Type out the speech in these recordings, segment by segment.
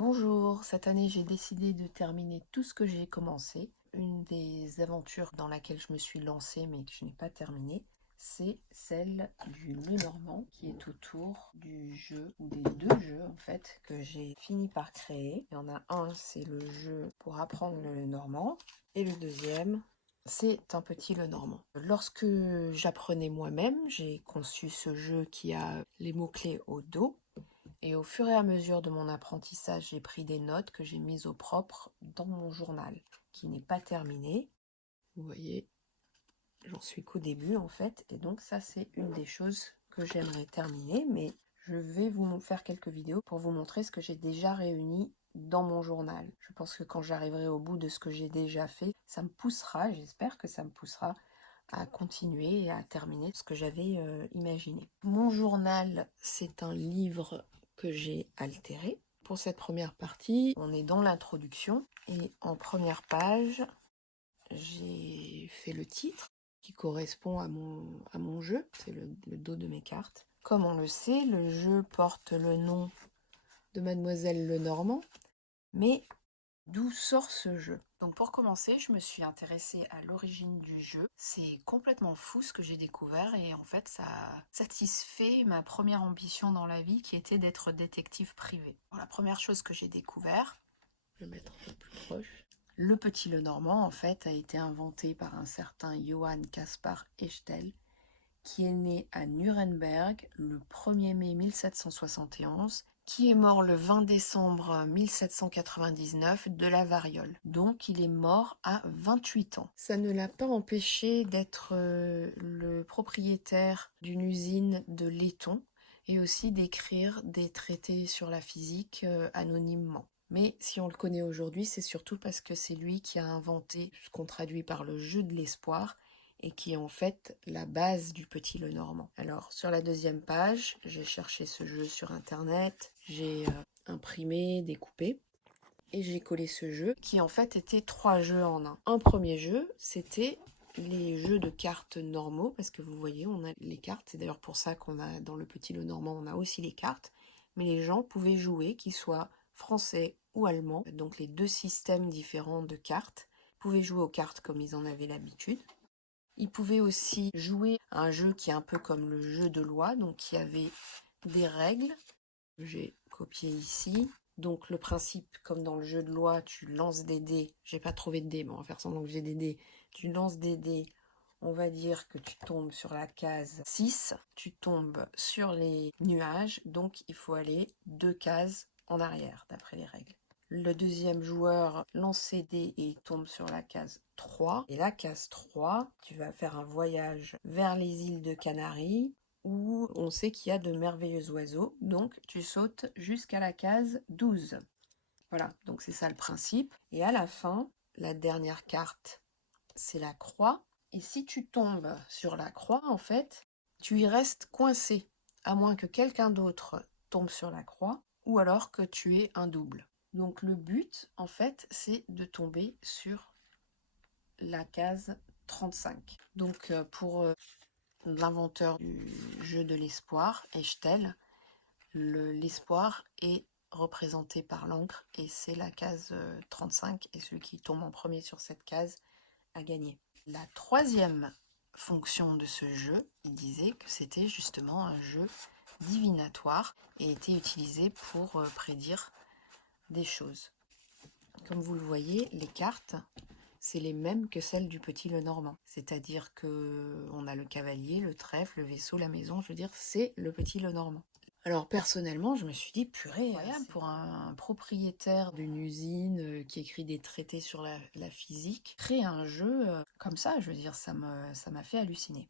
Bonjour, cette année j'ai décidé de terminer tout ce que j'ai commencé. Une des aventures dans laquelle je me suis lancée mais que je n'ai pas terminée, c'est celle du Lenormand qui est autour du jeu, ou des deux jeux en fait, que j'ai fini par créer. Il y en a un, c'est le jeu pour apprendre le normand, et le deuxième, c'est un petit Lenormand. Lorsque j'apprenais moi-même, j'ai conçu ce jeu qui a les mots-clés au dos. Et au fur et à mesure de mon apprentissage, j'ai pris des notes que j'ai mises au propre dans mon journal, qui n'est pas terminé. Vous voyez, j'en suis qu'au début en fait, et donc ça c'est une des choses que j'aimerais terminer, mais je vais vous faire quelques vidéos pour vous montrer ce que j'ai déjà réuni dans mon journal. Je pense que quand j'arriverai au bout de ce que j'ai déjà fait, ça me poussera, j'espère que ça me poussera à continuer et à terminer ce que j'avais imaginé. Mon journal, c'est un livre que j'ai altéré. Pour cette première partie, on est dans l'introduction et en première page, j'ai fait le titre qui correspond à mon jeu, c'est le dos de mes cartes. Comme on le sait, le jeu porte le nom de Mademoiselle Lenormand, mais d'où sort ce jeu? Donc pour commencer, je me suis intéressée à l'origine du jeu. C'est complètement fou ce que j'ai découvert et en fait ça satisfait ma première ambition dans la vie qui était d'être détective privé. Bon, la première chose que j'ai découvert, je vais mettre un peu plus proche. Le petit Lenormand en fait a été inventé par un certain Johann Caspar Echtel qui est né à Nuremberg le 1er mai 1771, qui est mort le 20 décembre 1799 de la variole. Donc il est mort à 28 ans. Ça ne l'a pas empêché d'être le propriétaire d'une usine de laiton et aussi d'écrire des traités sur la physique anonymement. Mais si on le connaît aujourd'hui, c'est surtout parce que c'est lui qui a inventé ce qu'on traduit par le jeu de l'espoir, et qui est en fait la base du petit Lenormand. Alors sur la deuxième page, j'ai cherché ce jeu sur internet, j'ai imprimé, découpé, et j'ai collé ce jeu qui en fait était 3 jeux en un. Un premier jeu, c'était les jeux de cartes normaux, parce que vous voyez, on a les cartes, c'est d'ailleurs pour ça qu'on a dans le petit Lenormand, on a aussi les cartes, mais les gens pouvaient jouer, qu'ils soient français ou allemands, donc les deux systèmes différents de cartes, pouvaient jouer aux cartes comme ils en avaient l'habitude. Ils pouvaient aussi jouer à un jeu qui est un peu comme le jeu de loi, donc il y avait des règles. J'ai copié ici. Donc le principe, comme dans le jeu de loi, tu lances des dés. J'ai pas trouvé de dés, mais on va faire semblant que j'ai des dés. Tu lances des dés. On va dire que tu tombes sur la case 6, tu tombes sur les nuages, donc il faut aller 2 cases en arrière, d'après les règles. Le deuxième joueur lance ses dés et il tombe sur la case 3. Et la case 3, tu vas faire un voyage vers les îles de Canaries, où on sait qu'il y a de merveilleux oiseaux, donc tu sautes jusqu'à la case 12. Voilà, donc c'est ça le principe. Et à la fin, la dernière carte, c'est la croix. Et si tu tombes sur la croix, en fait, tu y restes coincé, à moins que quelqu'un d'autre tombe sur la croix, ou alors que tu aies un double. Donc le but, en fait, c'est de tomber sur la case 35. Donc pour l'inventeur du jeu de l'espoir, Echtel, l'espoir est représenté par l'encre et c'est la case 35 et celui qui tombe en premier sur cette case a gagné. La troisième fonction de ce jeu, il disait que c'était justement un jeu divinatoire et était utilisé pour prédire des choses. Comme vous le voyez, les cartes, c'est les mêmes que celles du petit Lenormand. C'est-à-dire que on a le cavalier, le trèfle, le vaisseau, la maison, je veux dire, c'est le petit Lenormand. Alors personnellement, je me suis dit, purée, pour un propriétaire d'une usine qui écrit des traités sur la physique, créer un jeu comme ça, je veux dire, ça m'a fait halluciner.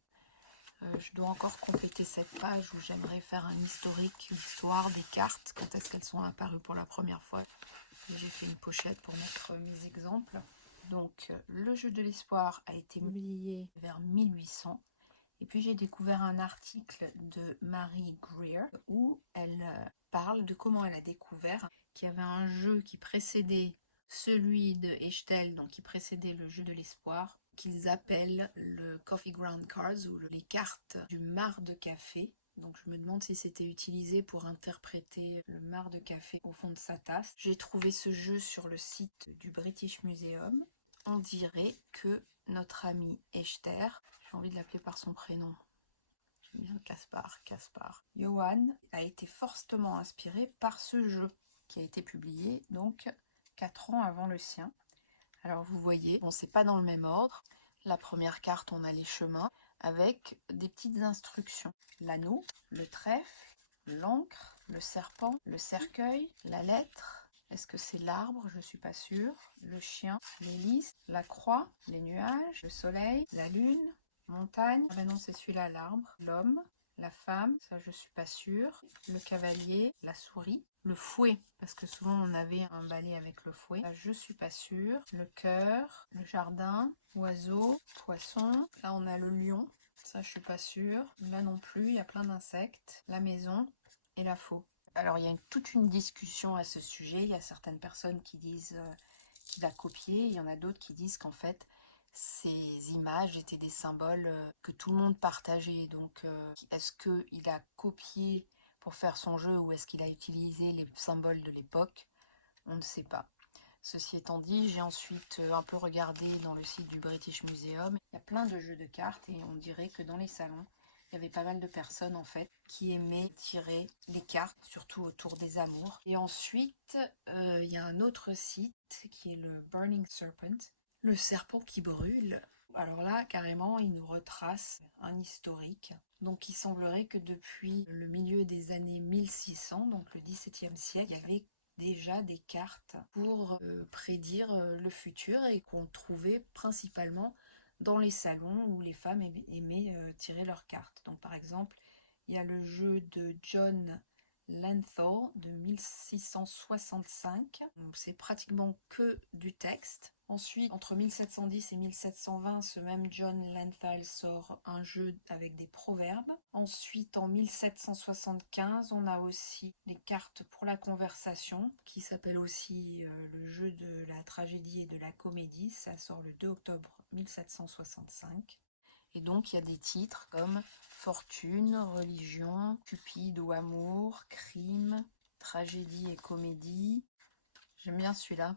Je dois encore compléter cette page où j'aimerais faire un historique, l'histoire des cartes, quand est-ce qu'elles sont apparues pour la première fois. J'ai fait une pochette pour mettre mes exemples. Donc, le jeu de l'espoir a été publié vers 1800. Et puis, j'ai découvert un article de Mary Greer où elle parle de comment elle a découvert qu'il y avait un jeu qui précédait celui de Echtel, donc qui précédait le jeu de l'espoir, qu'ils appellent le Coffee Ground Cards ou les cartes du marc de café. Donc je me demande si c'était utilisé pour interpréter le marc de café au fond de sa tasse. J'ai trouvé ce jeu sur le site du British Museum. On dirait que notre ami Echter, j'ai envie de l'appeler par son prénom, j'aime bien Caspar, Johan a été fortement inspiré par ce jeu qui a été publié donc 4 ans avant le sien. Alors vous voyez, bon c'est pas dans le même ordre. La première carte, on a les chemins avec des petites instructions. L'anneau, le trèfle, l'encre, le serpent, le cercueil, la lettre. Est-ce que c'est l'arbre? Je suis pas sûre. Le chien, l'hélice, la croix, les nuages, le soleil, la lune, montagne. Ah ben non, c'est celui-là, l'arbre. L'homme, la femme, ça je suis pas sûre. Le cavalier, la souris, le fouet, parce que souvent on avait un balai avec le fouet. Là, je suis pas sûre. Le cœur, le jardin, oiseau, poisson. Là on a le lion, ça je suis pas sûre. Là non plus, il y a plein d'insectes. La maison et la faux. Alors il y a toute une discussion à ce sujet. Il y a certaines personnes qui disent qu'il a copié. Il y en a d'autres qui disent qu'en fait ces images étaient des symboles que tout le monde partageait. Donc est-ce qu'il a copié pour faire son jeu ou est-ce qu'il a utilisé les symboles de l'époque? On ne sait pas. Ceci étant dit, j'ai ensuite un peu regardé dans le site du British Museum. Il y a plein de jeux de cartes et on dirait que dans les salons, il y avait pas mal de personnes en fait qui aimaient tirer les cartes, surtout autour des amours. Et ensuite, il y a un autre site qui est le Burning Serpent, le serpent qui brûle. Alors là, carrément, il nous retrace un historique. Donc il semblerait que depuis le milieu des années 1600, donc le XVIIe siècle, il y avait déjà des cartes pour prédire le futur et qu'on trouvait principalement dans les salons où les femmes aimaient tirer leurs cartes. Donc par exemple, il y a le jeu de John Lenthal de 1665. C'est pratiquement que du texte. Ensuite, entre 1710 et 1720, ce même John Lenthal sort un jeu avec des proverbes. Ensuite, en 1775, on a aussi les cartes pour la conversation, qui s'appelle aussi le jeu de la tragédie et de la comédie. Ça sort le 2 octobre 1765. Et donc, il y a des titres comme Fortune, Religion, Cupide ou Amour, Crime, Tragédie et Comédie. J'aime bien celui-là.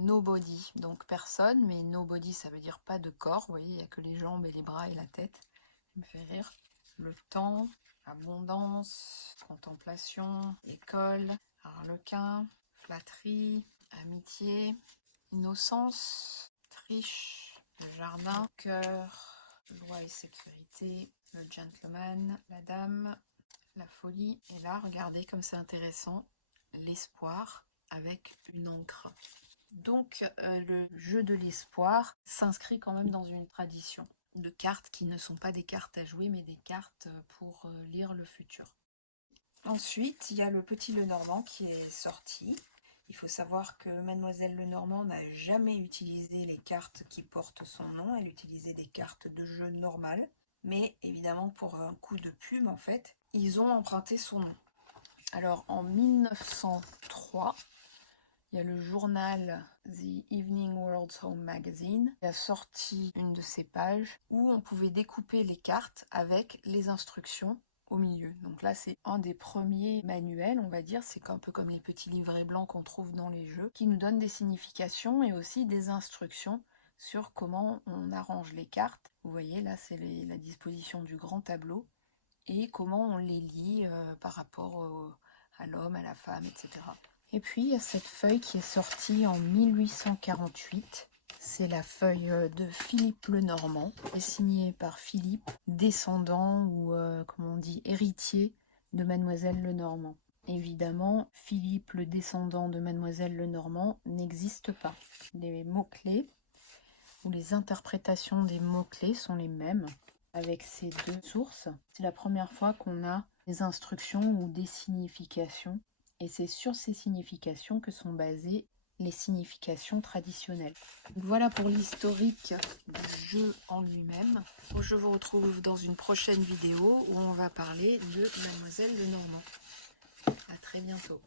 Nobody, donc personne, mais nobody ça veut dire pas de corps, vous voyez, il n'y a que les jambes et les bras et la tête, ça me fait rire. Le temps, abondance, contemplation, école, harlequin, flatterie, amitié, innocence, triche, le jardin, cœur, loi et sécurité, le gentleman, la dame, la folie, et là, regardez comme c'est intéressant, l'espoir avec une encre. Donc le jeu de l'espoir s'inscrit quand même dans une tradition de cartes qui ne sont pas des cartes à jouer mais des cartes pour lire le futur. Ensuite, il y a le petit Lenormand qui est sorti. Il faut savoir que Mademoiselle Lenormand n'a jamais utilisé les cartes qui portent son nom, elle utilisait des cartes de jeu normales. Mais évidemment pour un coup de pub en fait, ils ont emprunté son nom. Alors en 1903, il y a le journal The Evening World's Home Magazine qui a sorti une de ces pages où on pouvait découper les cartes avec les instructions au milieu. Donc là, c'est un des premiers manuels, on va dire. C'est un peu comme les petits livrets blancs qu'on trouve dans les jeux, qui nous donnent des significations et aussi des instructions sur comment on arrange les cartes. Vous voyez, là, c'est la disposition du grand tableau et comment on les lit par rapport à l'homme, à la femme, etc. Et puis, il y a cette feuille qui est sortie en 1848. C'est la feuille de Philippe Lenormand, signée par Philippe, descendant ou, comme on dit, héritier de Mademoiselle Lenormand. Évidemment, Philippe, le descendant de Mademoiselle Lenormand, n'existe pas. Les mots-clés ou les interprétations des mots-clés sont les mêmes avec ces deux sources. C'est la première fois qu'on a des instructions ou des significations. Et c'est sur ces significations que sont basées les significations traditionnelles. Donc voilà pour l'historique du jeu en lui-même. Je vous retrouve dans une prochaine vidéo où on va parler de Mademoiselle Lenormand. À très bientôt.